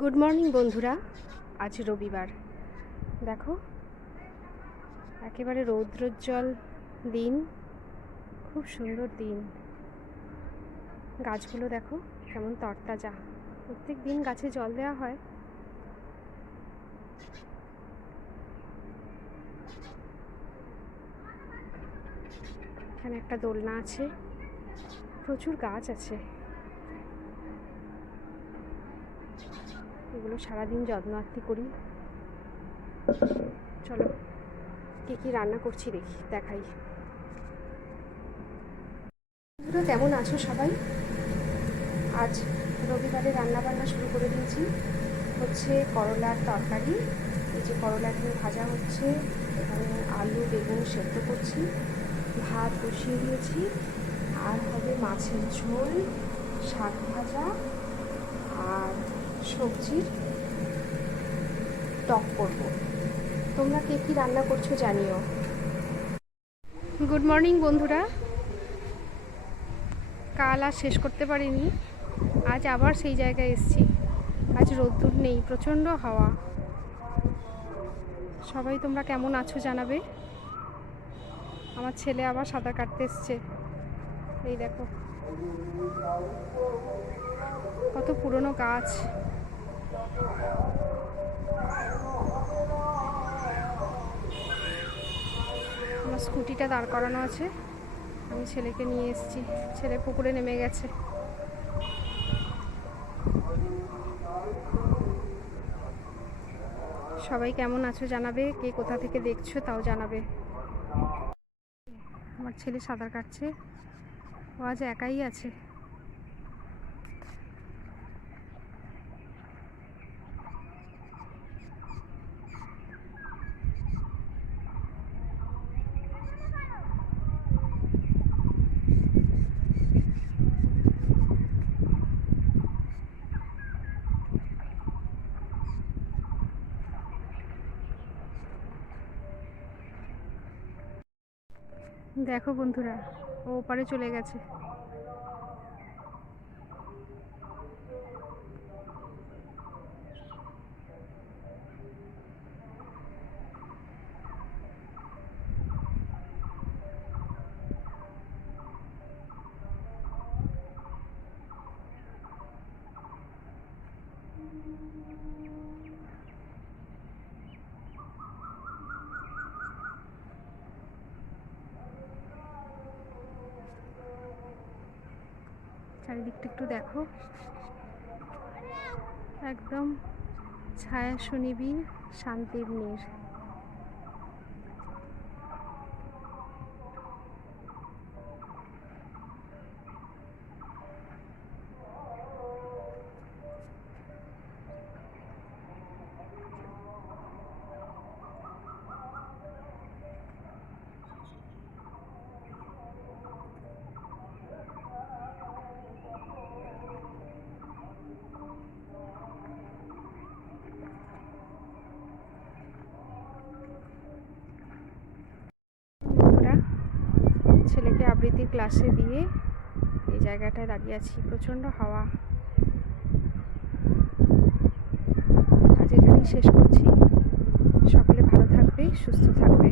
Good morning বন্ধুরা। আজ রবিবার। দেখো, একেবারে রৌদ্রোজ্জ্বল দিন, খুব সুন্দর দিন। গাছগুলো দেখো, কেমন তরতাজা। প্রত্যেক দিন গাছে জল দেওয়া হয়। এখানে একটা দোলনা আছে। প্রচুর গাছ আছে। এগুলো সারাদিন যত্ন আত্তি করি। চলো, কী কী রান্না করছি দেখি, দেখাই। বন্ধুরা, কেমন আছো সবাই? আজ রবিবারে রান্না বান্না শুরু করে দিয়েছি। হচ্ছে করলার তরকারি। এই যে করলা এখানে ভাজা হচ্ছে, এখানে আলু, বেগুন সেদ্ধ করছি, ভাত বসিয়ে দিয়েছি। আর হবে মাছের ঝোল, শাক ভাজা সবজির টক করব। তোমরা কে কী রান্না করছ জানিও। গুড মর্নিং বন্ধুরা। কাল আর শেষ করতে পারিনি। আজ আবার সেই জায়গায় এসেছি। আজ রোদ্দুর নেই, প্রচণ্ড হাওয়া। সবাই তোমরা কেমন আছো জানাবে। আমার ছেলে আবার সাঁতার কাটতে এসছে। এই দেখো। কত পুরনো গাছ। আমার স্কুটিটা দাঁড় করানো আছে। আমি ছেলেকে নিয়ে এসেছি। ছেলে পুকুরে নেমে গেছে। সবাই কেমন আছো জানাবে? কে কোথা থেকে দেখছ তাও জানাবে। আমার ছেলে সাঁতার কাটছে। ও আজ একাই আছে। দেখো বন্ধুরা ও পারে চলে গেছে। চারিদিকটা একটু দেখো। একদম ছায়া সুনিবিড় শান্তির নীর বন্ধুরা ছেলেকে আবৃত্তির ক্লাসে দিয়ে এই জায়গাটায় দাঁড়িয়ে আছি। প্রচণ্ড হাওয়া। আজ এখানেই শেষ করছি। সকলে ভালো থাকবে, সুস্থ থাকবে।